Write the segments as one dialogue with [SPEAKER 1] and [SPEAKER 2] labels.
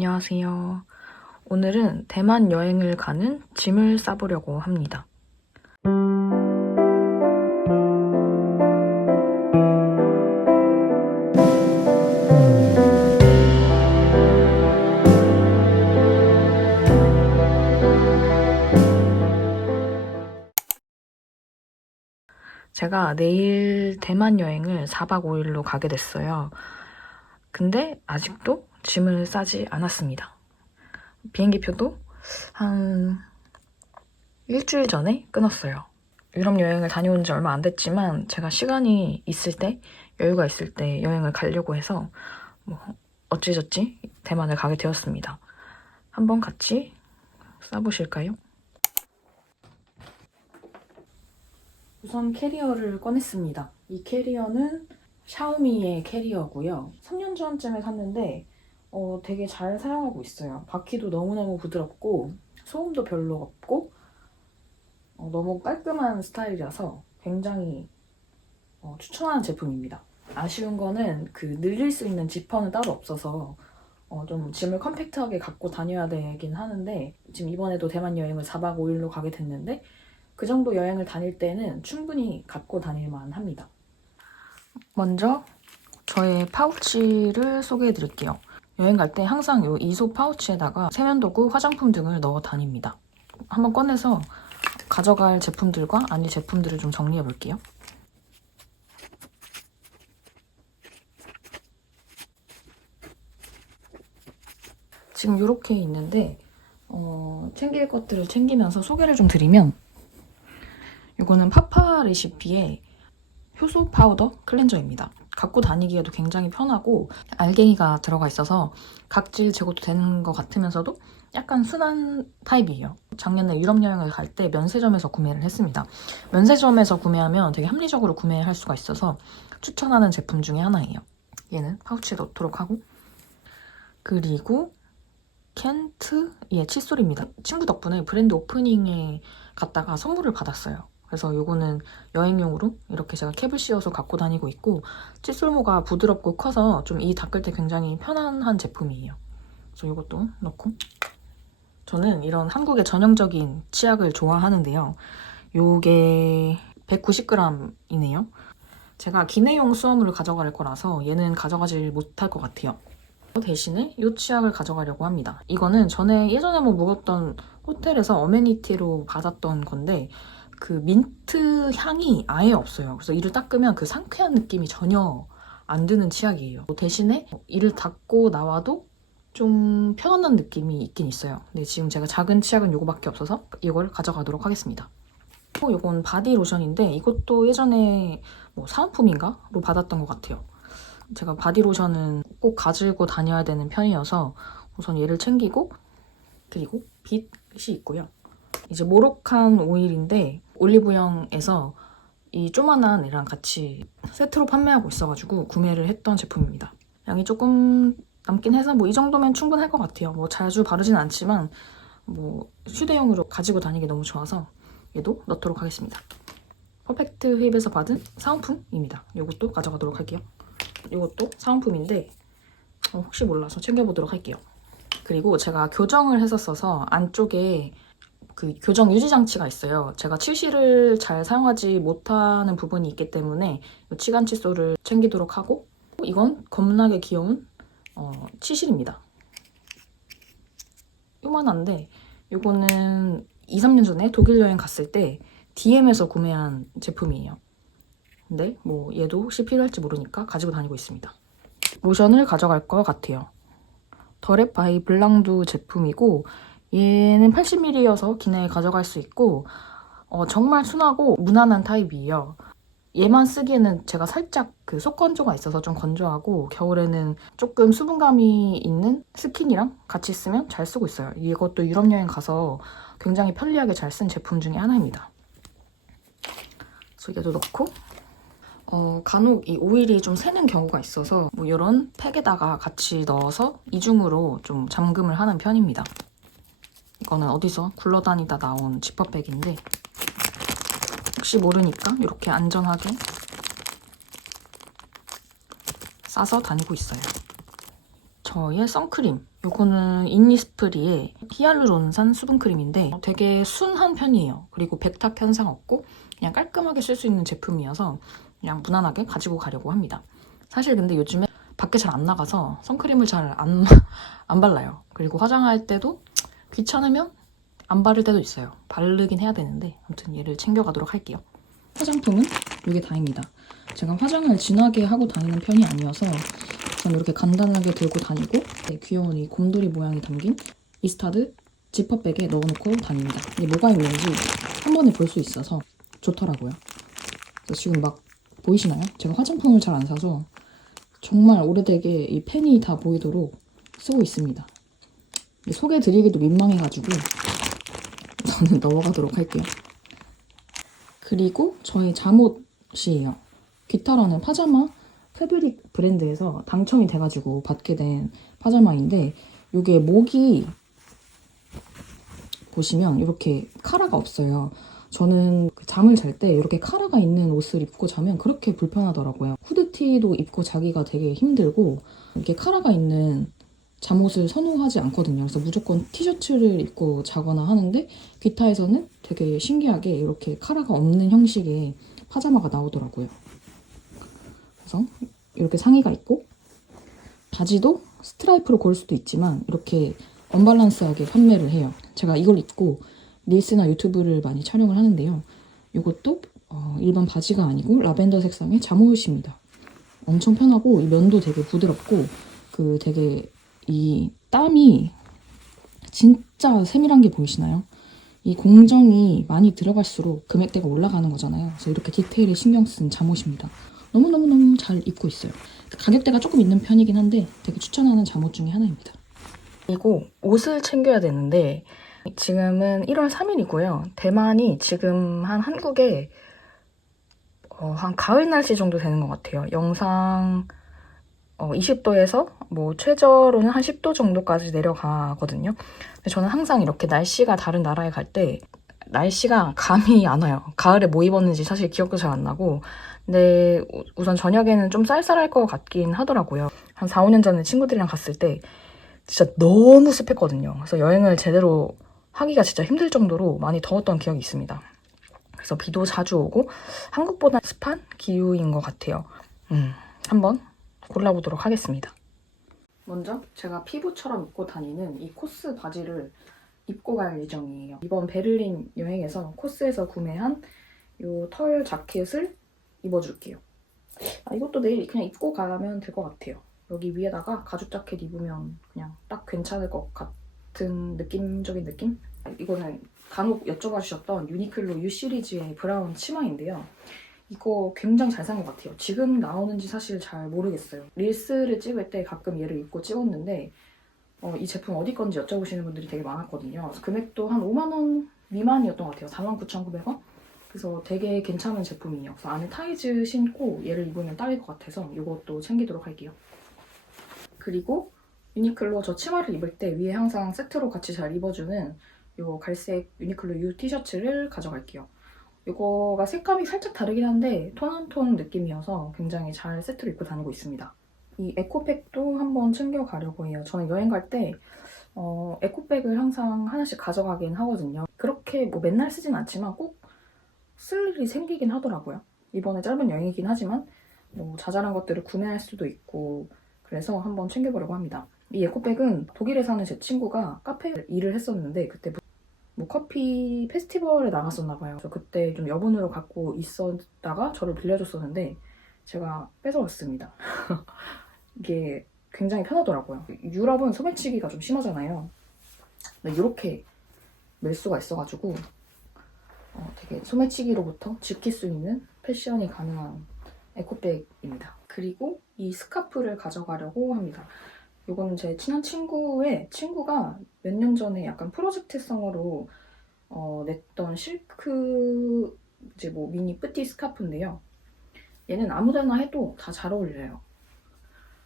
[SPEAKER 1] 안녕하세요. 오늘은 대만 여행을 가는 짐을 싸보려고 합니다. 제가 내일 대만 여행을 4박 5일로 가게 됐어요. 근데 아직도 짐을 싸지 않았습니다. 비행기표도 한 일주일 전에 끊었어요. 유럽 여행을 다녀온 지 얼마 안 됐지만 제가 시간이 있을 때, 여유가 있을 때 여행을 가려고 해서 뭐 어찌저찌 대만을 가게 되었습니다. 한번 같이 싸보실까요? 우선 캐리어를 꺼냈습니다. 이 캐리어는 샤오미의 캐리어고요. 3년 전쯤에 샀는데 어, 되게 잘 사용하고 있어요. 바퀴도 너무너무 부드럽고 소음도 별로 없고 어, 너무 깔끔한 스타일이라서 굉장히 어, 추천하는 제품입니다. 아쉬운 거는 그 늘릴 수 있는 지퍼는 따로 없어서 어, 좀 짐을 컴팩트하게 갖고 다녀야 되긴 하는데 지금 이번에도 대만 여행을 4박 5일로 가게 됐는데 그 정도 여행을 다닐 때는 충분히 갖고 다닐만 합니다. 먼저 저의 파우치를 소개해 드릴게요. 여행 갈 때 항상 이 이소 파우치에다가 세면도구, 화장품 등을 넣어 다닙니다. 한번 꺼내서 가져갈 제품들과 아닐 제품들을 좀 정리해 볼게요. 지금 이렇게 있는데 어, 챙길 것들을 챙기면서 소개를 좀 드리면 이거는 파파 레시피의 효소 파우더 클렌저입니다. 갖고 다니기에도 굉장히 편하고 알갱이가 들어가 있어서 각질 제거도 되는 것 같으면서도 약간 순한 타입이에요. 작년에 유럽 여행을 갈 때 면세점에서 구매를 했습니다. 면세점에서 구매하면 되게 합리적으로 구매할 수가 있어서 추천하는 제품 중에 하나예요. 얘는 파우치에 넣도록 하고 그리고 켄트의 칫솔입니다. 친구 덕분에 브랜드 오프닝에 갔다가 선물을 받았어요. 그래서 요거는 여행용으로 이렇게 제가 캡을 씌워서 갖고 다니고 있고 칫솔모가 부드럽고 커서 좀 이 닦을 때 굉장히 편안한 제품이에요. 그래서 이것도 넣고 저는 이런 한국의 전형적인 치약을 좋아하는데요. 요게 190g이네요. 제가 기내용 수화물을 가져갈 거라서 얘는 가져가질 못할 것 같아요. 대신에 이 치약을 가져가려고 합니다. 이거는 전에 예전에 한번 묵었던 호텔에서 어메니티로 받았던 건데 그 민트 향이 아예 없어요. 그래서 이를 닦으면 그 상쾌한 느낌이 전혀 안 드는 치약이에요. 대신에 이를 닦고 나와도 좀 편안한 느낌이 있긴 있어요. 근데 지금 제가 작은 치약은 이거밖에 없어서 이걸 가져가도록 하겠습니다. 또 이건 바디 로션인데 이것도 예전에 뭐 사은품인가로 받았던 것 같아요. 제가 바디 로션은 꼭 가지고 다녀야 되는 편이어서 우선 얘를 챙기고 그리고 빛이 있고요. 이제 모로칸 오일인데 올리브영에서 이 조만한 애랑 같이 세트로 판매하고 있어가지고 구매를 했던 제품입니다. 양이 조금 남긴 해서 뭐 이 정도면 충분할 것 같아요. 뭐 자주 바르진 않지만 뭐 휴대용으로 가지고 다니기 너무 좋아서 얘도 넣도록 하겠습니다. 퍼펙트 휘입에서 받은 사은품입니다. 이것도 가져가도록 할게요. 이것도 사은품인데 어, 혹시 몰라서 챙겨보도록 할게요. 그리고 제가 교정을 했었어서 안쪽에 그 교정 유지 장치가 있어요. 제가 칠실을 잘 사용하지 못하는 부분이 있기 때문에 이 치간 칫솔을 챙기도록 하고 이건 겁나게 귀여운 어, 치실입니다. 요만한데 이거는 2, 3년 전에 독일 여행 갔을 때 DM에서 구매한 제품이에요. 근데 뭐 얘도 혹시 필요할지 모르니까 가지고 다니고 있습니다. 로션을 가져갈 것 같아요. 더랩 바이 블랑두 제품이고 얘는 80ml여서 기내에 가져갈 수 있고 어, 정말 순하고 무난한 타입이에요. 얘만 쓰기에는 제가 살짝 그 속건조가 있어서 좀 건조하고 겨울에는 조금 수분감이 있는 스킨이랑 같이 쓰면 잘 쓰고 있어요. 이것도 유럽 여행 가서 굉장히 편리하게 잘 쓴 제품 중에 하나입니다. 얘도 넣고 어, 간혹 이 오일이 좀 새는 경우가 있어서 뭐 이런 팩에다가 같이 넣어서 이중으로 좀 잠금을 하는 편입니다. 이거는 어디서 굴러다니다 나온 지퍼백인데 혹시 모르니까 이렇게 안전하게 싸서 다니고 있어요. 저의 선크림. 요거는 인니스프리의 히알루론산 수분크림인데 되게 순한 편이에요. 그리고 백탁 현상 없고 그냥 깔끔하게 쓸 수 있는 제품이어서 그냥 무난하게 가지고 가려고 합니다. 사실 근데 요즘에 밖에 잘 안 나가서 선크림을 잘 안 안 발라요. 그리고 화장할 때도 귀찮으면 안 바를 때도 있어요. 바르긴 해야 되는데 아무튼 얘를 챙겨가도록 할게요. 화장품은 이게 다입니다. 제가 화장을 진하게 하고 다니는 편이 아니어서 저는 이렇게 간단하게 들고 다니고 네, 귀여운 이 곰돌이 모양이 담긴 이스타드 지퍼백에 넣어놓고 다닙니다. 이게 뭐가 있는지 한 번에 볼 수 있어서 좋더라고요. 그래서 지금 막 보이시나요? 제가 화장품을 잘 안 사서 정말 오래되게 이 펜이 다 보이도록 쓰고 있습니다. 소개드리기도 민망해가지고 저는 넘어가도록 할게요. 그리고 저의 잠옷이에요. 기타라는 파자마 패브릭 브랜드에서 당첨이 돼가지고 받게 된 파자마인데 이게 목이 보시면 이렇게 카라가 없어요. 저는 그 잠을 잘 때 이렇게 카라가 있는 옷을 입고 자면 그렇게 불편하더라고요. 후드티도 입고 자기가 되게 힘들고 이렇게 카라가 있는 잠옷을 선호하지 않거든요. 그래서 무조건 티셔츠를 입고 자거나 하는데 기타에서는 되게 신기하게 이렇게 카라가 없는 형식의 파자마가 나오더라고요. 그래서 이렇게 상의가 있고 바지도 스트라이프로 고를 수도 있지만 이렇게 언밸런스하게 판매를 해요. 제가 이걸 입고 릴스나 유튜브를 많이 촬영을 하는데요. 이것도 어, 일반 바지가 아니고 라벤더 색상의 잠옷입니다. 엄청 편하고 이 면도 되게 부드럽고 그 되게 이 땀이 진짜 세밀한 게 보이시나요? 이 공정이 많이 들어갈수록 금액대가 올라가는 거잖아요. 그래서 이렇게 디테일에 신경 쓴 잠옷입니다. 너무너무너무 잘 입고 있어요. 가격대가 조금 있는 편이긴 한데 되게 추천하는 잠옷 중에 하나입니다. 그리고 옷을 챙겨야 되는데 지금은 1월 3일이고요. 대만이 지금 한 한국에 어, 한 가을 날씨 정도 되는 것 같아요. 영상 어, 20도에서 뭐 최저로는 한 10도 정도까지 내려가거든요. 근데 저는 항상 이렇게 날씨가 다른 나라에 갈 때 날씨가 감이 안 와요. 가을에 뭐 입었는지 사실 기억도 잘 안 나고 근데 우- 우선 저녁에는 좀 쌀쌀할 것 같긴 하더라고요. 한 4, 5년 전에 친구들이랑 갔을 때 진짜 너무 습했거든요. 그래서 여행을 제대로 하기가 진짜 힘들 정도로 많이 더웠던 기억이 있습니다. 그래서 비도 자주 오고 한국보다 습한 기후인 것 같아요. 음, 한번 골라보도록 하겠습니다. 먼저 제가 피부처럼 입고 다니는 이 코스 바지를 입고 갈 예정이에요. 이번 베를린 여행에서 코스에서 구매한 이 털 자켓을 입어줄게요. 아, 이것도 내일 그냥 입고 가면 될 것 같아요. 여기 위에다가 가죽 자켓 입으면 그냥 딱 괜찮을 것 같은 느낌적인 느낌? 이거는 간혹 여쭤봐 주셨던 유니클로 U 시리즈의 브라운 치마인데요. 이거 굉장히 잘 산 것 같아요. 지금 나오는지 사실 잘 모르겠어요. 릴스를 찍을 때 가끔 얘를 입고 찍었는데 어, 이 제품 어디 건지 여쭤보시는 분들이 되게 많았거든요. 금액도 한 5만 원 미만이었던 것 같아요. 49,900원? 그래서 되게 괜찮은 제품이에요. 그래서 안에 타이즈 신고 얘를 입으면 딱일 것 같아서 이것도 챙기도록 할게요. 그리고 유니클로 저 치마를 입을 때 위에 항상 세트로 같이 잘 입어주는 이 갈색 유니클로 U 티셔츠를 가져갈게요. 이거가 색감이 살짝 다르긴 한데 톤온톤 느낌이어서 굉장히 잘 세트로 입고 다니고 있습니다. 이 에코백도 한번 챙겨가려고 해요. 저는 여행 갈때 어, 에코백을 항상 하나씩 가져가긴 하거든요. 그렇게 뭐 맨날 쓰진 않지만 꼭 쓸 일이 생기긴 하더라고요. 이번에 짧은 여행이긴 하지만 뭐 자잘한 것들을 구매할 수도 있고 그래서 한번 챙겨보려고 합니다. 이 에코백은 독일에 사는 제 친구가 카페 일을 했었는데 그때 뭐 커피 페스티벌에 나갔었나 봐요. 그때 좀 여분으로 갖고 있었다가 저를 빌려줬었는데 제가 뺏어왔습니다. 이게 굉장히 편하더라고요. 유럽은 소매치기가 좀 심하잖아요. 이렇게 멜 수가 있어가지고 어, 되게 소매치기로부터 지킬 수 있는 패션이 가능한 에코백입니다. 그리고 이 스카프를 가져가려고 합니다. 이거는 제 친한 친구의 친구가 몇 년 전에 약간 프로젝트성으로 어, 냈던 실크 이제 뭐 미니 뿌띠 스카프인데요. 얘는 아무데나 해도 다 잘 어울려요.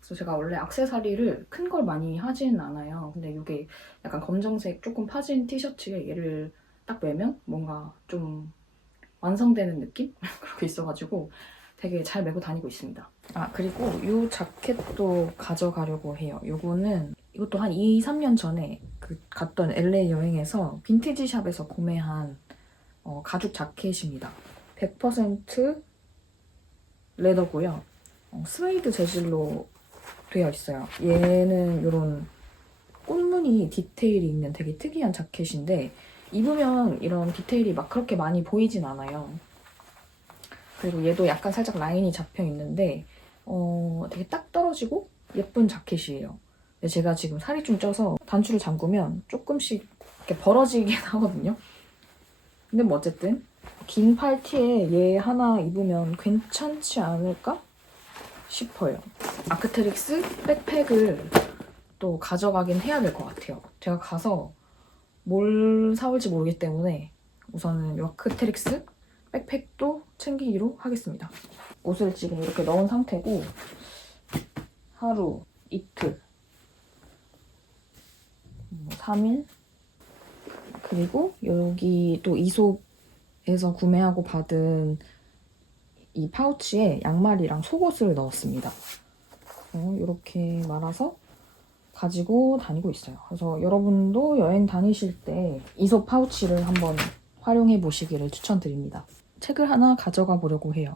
[SPEAKER 1] 그래서 제가 원래 악세사리를 큰 걸 많이 하진 않아요. 근데 이게 약간 검정색 조금 파진 티셔츠에 얘를 딱 매면 뭔가 좀 완성되는 느낌? 그렇게 있어가지고 되게 잘 메고 다니고 있습니다. 아 그리고 이 자켓도 가져가려고 해요. 요거는 이것도 한 2, 3년 전에 그 갔던 LA 여행에서 빈티지 샵에서 구매한 어, 가죽 자켓입니다. 100% 레더고요. 어, 스웨이드 재질로 되어 있어요. 얘는 이런 꽃무늬 디테일이 있는 되게 특이한 자켓인데 입으면 이런 디테일이 막 그렇게 많이 보이진 않아요. 그리고 얘도 약간 살짝 라인이 잡혀 있는데 어, 되게 딱 떨어지고 예쁜 자켓이에요. 근데 제가 지금 살이 좀 쪄서 단추를 잠그면 조금씩 이렇게 벌어지긴 하거든요. 근데 뭐 어쨌든 긴 팔티에 얘 하나 입으면 괜찮지 않을까 싶어요. 아크테릭스 백팩을 또 가져가긴 해야 될 것 같아요. 제가 가서 뭘 사올지 모르기 때문에 우선은 이 아크테릭스 백팩도 챙기기로 하겠습니다. 옷을 지금 이렇게 넣은 상태고 하루, 이틀, 뭐 3일 그리고 여기 또 이솝에서 구매하고 받은 이 파우치에 양말이랑 속옷을 넣었습니다. 어, 이렇게 말아서 가지고 다니고 있어요. 그래서 여러분도 여행 다니실 때 이솝 파우치를 한번 활용해 보시기를 추천드립니다. 책을 하나 가져가 보려고 해요.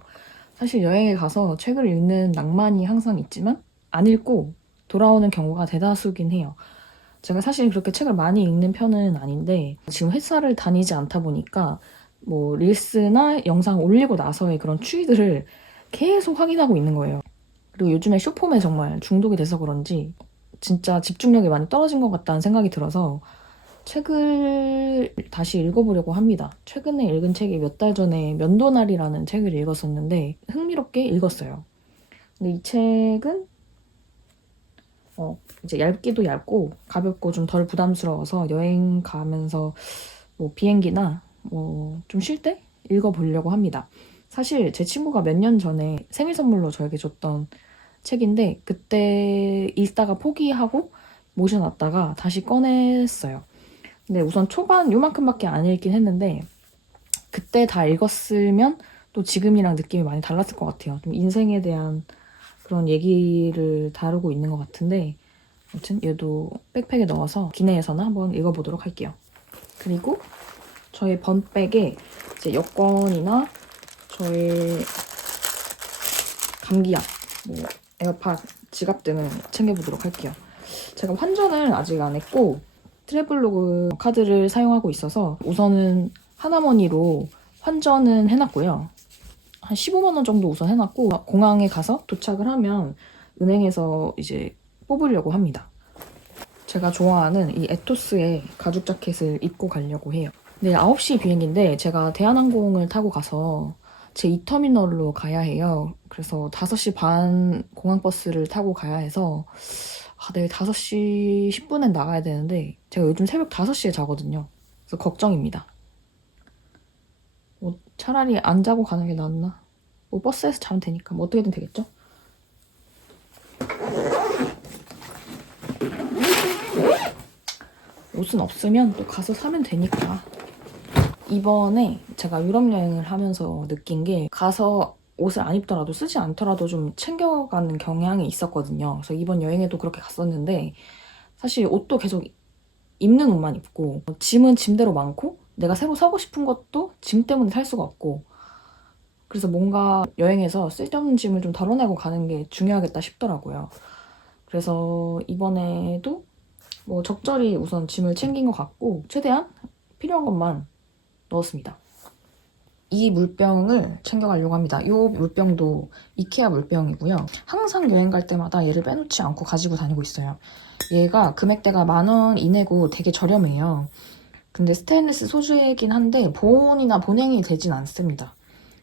[SPEAKER 1] 사실 여행에 가서 책을 읽는 낭만이 항상 있지만 안 읽고 돌아오는 경우가 대다수긴 해요. 제가 사실 그렇게 책을 많이 읽는 편은 아닌데 지금 회사를 다니지 않다 보니까 뭐 릴스나 영상 올리고 나서의 그런 추이들을 계속 확인하고 있는 거예요. 그리고 요즘에 쇼폼에 정말 중독이 돼서 그런지 진짜 집중력이 많이 떨어진 것 같다는 생각이 들어서 책을 다시 읽어보려고 합니다. 최근에 읽은 책이 몇 달 전에 면도날이라는 책을 읽었었는데 흥미롭게 읽었어요. 근데 이 책은 어, 이제 얇기도 얇고 가볍고 좀 덜 부담스러워서 여행 가면서 뭐 비행기나 뭐 좀 쉴 때 읽어보려고 합니다. 사실 제 친구가 몇 년 전에 생일 선물로 저에게 줬던 책인데 그때 읽다가 포기하고 모셔놨다가 다시 꺼냈어요. 근데 우선 초반 요만큼밖에 안 읽긴 했는데 그때 다 읽었으면 또 지금이랑 느낌이 많이 달랐을 것 같아요. 좀 인생에 대한 그런 얘기를 다루고 있는 것 같은데 아무튼 얘도 백팩에 넣어서 기내에서는 한번 읽어보도록 할게요. 그리고 저의 번백에 이제 여권이나 저의 감기약, 뭐 에어팟, 지갑 등을 챙겨보도록 할게요. 제가 환전을 아직 안 했고 트래블로그 카드를 사용하고 있어서 우선은 하나머니로 환전은 해놨고요. 한 15만 원 정도 우선 해놨고 공항에 가서 도착을 하면 은행에서 이제 뽑으려고 합니다. 제가 좋아하는 이 에토스의 가죽 자켓을 입고 가려고 해요. 네, 9시 비행기인데 제가 대한항공을 타고 가서 제 2터미널로 가야 해요. 그래서 5시 반 공항버스를 타고 가야 해서 아, 내일 5시 10분에 나가야 되는데 제가 요즘 새벽 5시에 자거든요. 그래서 걱정입니다. 뭐 차라리 안 자고 가는 게 낫나? 뭐 버스에서 자면 되니까 뭐 어떻게든 되겠죠? 옷은 없으면 또 가서 사면 되니까. 이번에 제가 유럽 여행을 하면서 느낀 게 가서 옷을 안 입더라도 쓰지 않더라도 좀 챙겨가는 경향이 있었거든요. 그래서 이번 여행에도 그렇게 갔었는데 사실 옷도 계속 입는 옷만 입고 짐은 짐대로 많고 내가 새로 사고 싶은 것도 짐 때문에 살 수가 없고 그래서 뭔가 여행에서 쓸데없는 짐을 좀 덜어내고 가는 게 중요하겠다 싶더라고요. 그래서 이번에도 뭐 적절히 우선 짐을 챙긴 것 같고 최대한 필요한 것만 넣었습니다. 이 물병을 챙겨가려고 합니다. 이 물병도 이케아 물병이고요. 항상 여행 갈 때마다 얘를 빼놓지 않고 가지고 다니고 있어요. 얘가 금액대가 만 원 이내고 되게 저렴해요. 근데 스테인리스 소주이긴 한데 보온이나 보냉이 되진 않습니다.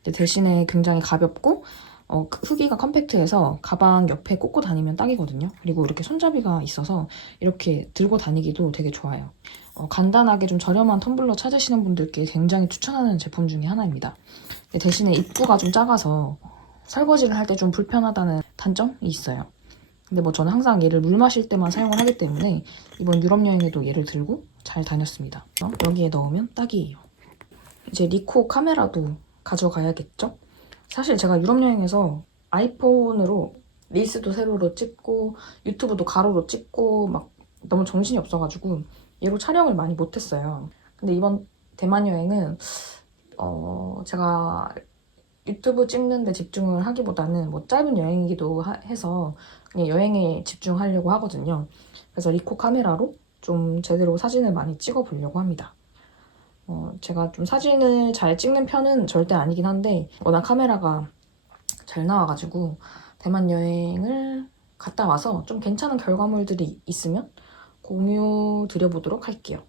[SPEAKER 1] 대신에 굉장히 가볍고 어, 크기가 컴팩트해서 가방 옆에 꽂고 다니면 딱이거든요. 그리고 이렇게 손잡이가 있어서 이렇게 들고 다니기도 되게 좋아요. 어, 간단하게 좀 저렴한 텀블러 찾으시는 분들께 굉장히 추천하는 제품 중에 하나입니다. 대신에 입구가 좀 작아서 설거지를 할 때 좀 불편하다는 단점이 있어요. 근데 뭐 저는 항상 얘를 물 마실 때만 사용을 하기 때문에 이번 유럽 여행에도 얘를 들고 잘 다녔습니다. 어, 여기에 넣으면 딱이에요. 이제 리코 카메라도 가져가야겠죠? 사실 제가 유럽 여행에서 아이폰으로 릴스도 세로로 찍고 유튜브도 가로로 찍고 막 너무 정신이 없어가지고 얘로 촬영을 많이 못했어요. 근데 이번 대만 여행은 어 제가 유튜브 찍는데 집중을 하기보다는 뭐 짧은 여행이기도 하- 해서 그냥 여행에 집중하려고 하거든요. 그래서 리코 카메라로 좀 제대로 사진을 많이 찍어 보려고 합니다. 어, 제가 좀 사진을 잘 찍는 편은 절대 아니긴 한데 워낙 카메라가 잘 나와가지고 대만 여행을 갔다 와서 좀 괜찮은 결과물들이 있으면 공유 드려보도록 할게요.